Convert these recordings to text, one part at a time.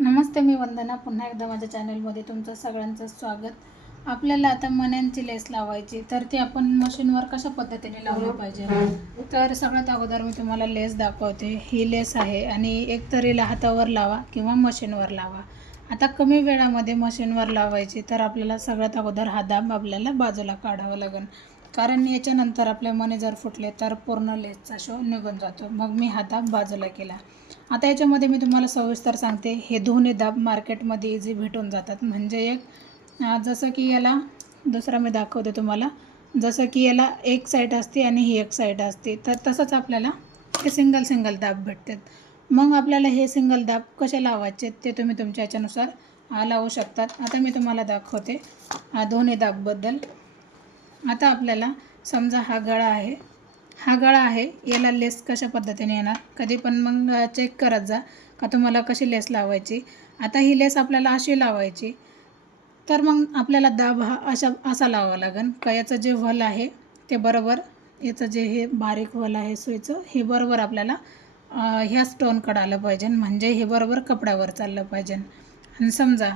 नमस्ते मी वंदना. पुन्हा एकदा माझ्या चॅनलमध्ये तुमचं सगळ्यांचं स्वागत. आपल्याला आता मण्यांची लेस लावायची तर ती आपण मशीनवर कशा पद्धतीने लावली पाहिजे? तर सगळ्यात अगोदर मी तुम्हाला लेस दाखवते. ही लेस आहे आणि एक तर हातावर लावा किंवा मशीनवर लावा. आता कमी वेळामध्ये मशीनवर लावायची तर आपल्याला सगळ्यात अगोदर हा दाब आपल्याला बाजूला काढावा लागेल. कारण याच्यानंतर आपले मने जर फुटले तर पूर्ण लेसचा शो निघून जातो. मग मी हा दाब बाजूला केला. आता याच्यामध्ये मी तुम्हाला सविस्तर सांगते. हे दोन्ही दाब मार्केटमध्ये इझी भेटून जातात. म्हणजे एक जसं की याला दुसरा मी दाखवते तुम्हाला. जसं की याला एक साईड असते आणि ही एक साईड असते. तर तसंच आपल्याला हे सिंगल सिंगल दाब भेटतात. मग आपल्याला हे सिंगल दाब कसे लावायचे ते तुम्ही तुमच्या याच्यानुसार लावू शकतात. आता मी तुम्हाला दाखवते दोन्ही दाबबद्दल. आता आपल्याला समजा हा गळा आहे. हा गळा आहे याला लेस कशा पद्धतीने येणार? कधी पण मग चेक करत जा का तुम्हाला कशी लेस लावायची? आता ही लेस आपल्याला अशी लावायची तर मग आपल्याला दाब हा अशा असा लावावा लागेल का याचं जे व्हल आहे ते बरोबर याचं जे हे बारीक व्हल आहे सुईचं हे बरोबर आपल्याला ह्या स्टोनकडं आलं पाहिजे. म्हणजे हे बरोबर कपड्यावर चाललं पाहिजे. आणि समजा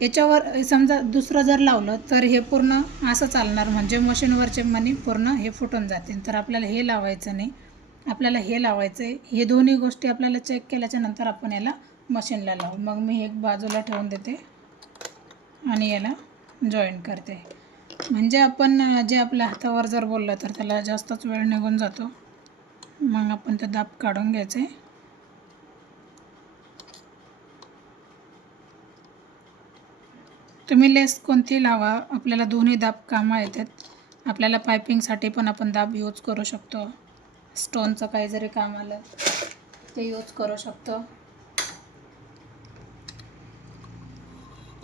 याच्यावर समजा दुसरं जर लावलं तर हे पूर्ण असं चालणार. म्हणजे मशीनवरचे मनी पूर्ण हे फुटून जातील. तर आपल्याला हे लावायचं नाही. आपल्याला हे लावायचं आहे हे दोन्ही गोष्टी आपल्याला चेक केल्याच्यानंतर आपण याला मशीनला लावू. मग मी एक बाजूला ठेवून देते. आणि याला जॉईन करते. म्हणजे आपण जे आपल्या हातावर जर बोललं तर त्याला जास्तच वेळ निघून जातो. मग आपण ते दाब काढून घ्यायचं. आहे तुम्ही लेस कोणती लावा? आपल्याला दोन्ही दाब कामं येतात. आपल्याला पायपिंगसाठी पण आपण दाब यूज करू शकतो. स्टोनचं काही जरी काम आलं ते यूज करू शकतो.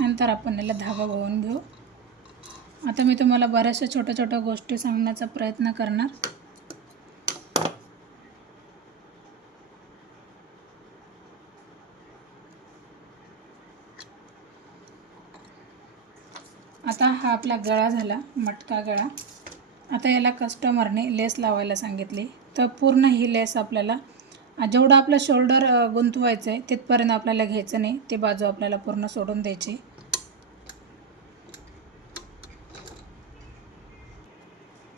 नंतर आपण याला धागा गोवून घेऊ. आता मी तुम्हाला बऱ्याचशा छोट्या छोट्या गोष्टी सांगण्याचा प्रयत्न करणार. आता हा आपला गळा झाला मटका गळा. आता याला कस्टमरने लेस लावायला सांगितली. तर पूर्ण ही लेस आपल्याला जेवढं आपलं शोल्डर गुंतवायचं आहे तिथपर्यंत आपल्याला घ्यायचं नाही. ती बाजू आपल्याला पूर्ण सोडून द्यायची.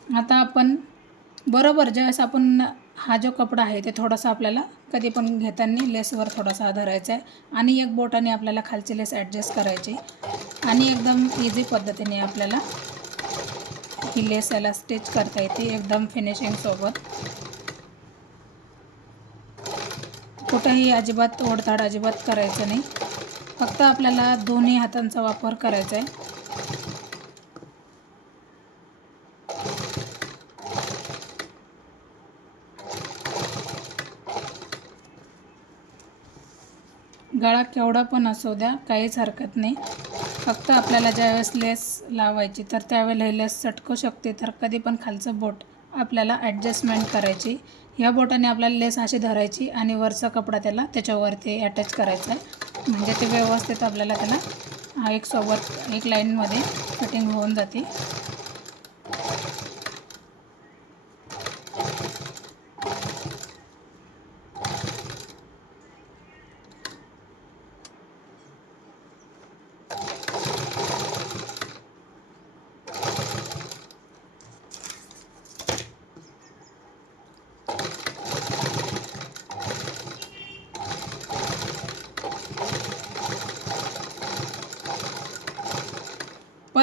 आता आपण बरोबर ज्यावेळेस आपण हा जो कपडा आहे ते थोडासा आपल्याला कधी पण घेताना लेसवर थोडासा धरायचा आहे. आणि एक बोटाने आपल्याला खालची लेस ॲडजस्ट करायची. आणि एकदम इझी पद्धतीने आपल्याला ही लेस याला स्टिच करता येते एकदम फिनिशिंगसोबत कुठंही अजिबात ओढताड अजिबात करायचं नाही. फक्त आपल्याला दोन्ही हातांचा वापर करायचा आहे. गळा केवढा पण असू द्या काहीच हरकत नाही. फक्त आपल्याला ज्यावेळेस लेस लावायची तर त्यावेळेला ही लेस सटकू शकते. तर कधी पण खालचं बोट आपल्याला ॲडजस्टमेंट करायची. ह्या बोटाने आपल्याला लेस अशी धरायची आणि वरचा कपडा त्याला त्याच्यावरती अटॅच करायचा. आहे म्हणजे ते व्यवस्थित आपल्याला त्याला एक सोबत एक लाईनमध्ये फिटिंग होऊन जाते.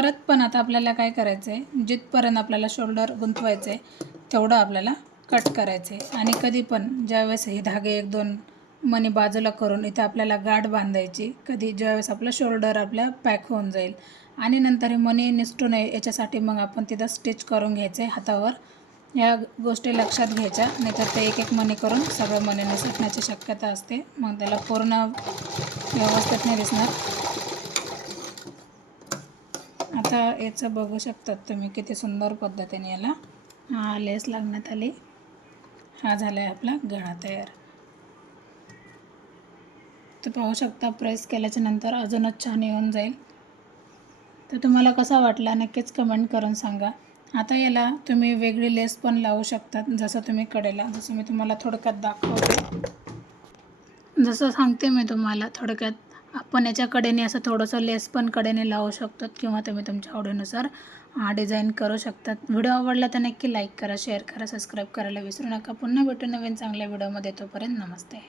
परत पण आता आपल्याला काय करायचं आहे जिथपर्यंत आपल्याला शोल्डर गुंतवायचं आहे तेवढं आपल्याला कट करायचं आहे आणि कधी पण ज्यावेळेस हे धागे एक दोन मनी बाजूला करून इथं आपल्याला गाठ बांधायची कधी ज्यावेळेस आपलं शोल्डर आपल्या पॅक होऊन जाईल. आणि नंतर हे मनी निसटू नये याच्यासाठी मग आपण तिथं स्टिच करून घ्यायचं आहे हातावर. या गोष्टी लक्षात घ्यायच्या नाहीतर ते एक एक मनी करून सगळं मनी निसटण्याची शक्यता असते. मग त्याला पूर्ण व्यवस्थित नाही दिसणार. आता याचं बघू शकतात तुम्ही किती सुंदर पद्धतीने याला हा लेस लागण्यात आली. हा झाला आहे आपला गळा तयार. तर पाहू शकता प्रेस केल्याच्यानंतर अजूनच छान येऊन जाईल. तर तुम्हाला कसा वाटला नक्कीच कमेंट करून सांगा. आता याला तुम्ही वेगळी लेस पण लावू शकतात जसं तुम्ही कडेला. जसं मी तुम्हाला थोडक्यात दाखवते. जसं सांगते मी तुम्हाला थोडक्यात आपण याच्या कडेने असं थोडंसं लेस पण कडेने लावू शकतो किंवा तुम्ही तुमच्या आवडीनुसार डिझाईन करू शकतात. व्हिडिओ आवडला तर नक्की लाईक करा शेअर करा सबस्क्राईब करायला विसरू नका. पुन्हा भेटू नवीन चांगल्या व्हिडिओमध्ये तोपर्यंत नमस्ते.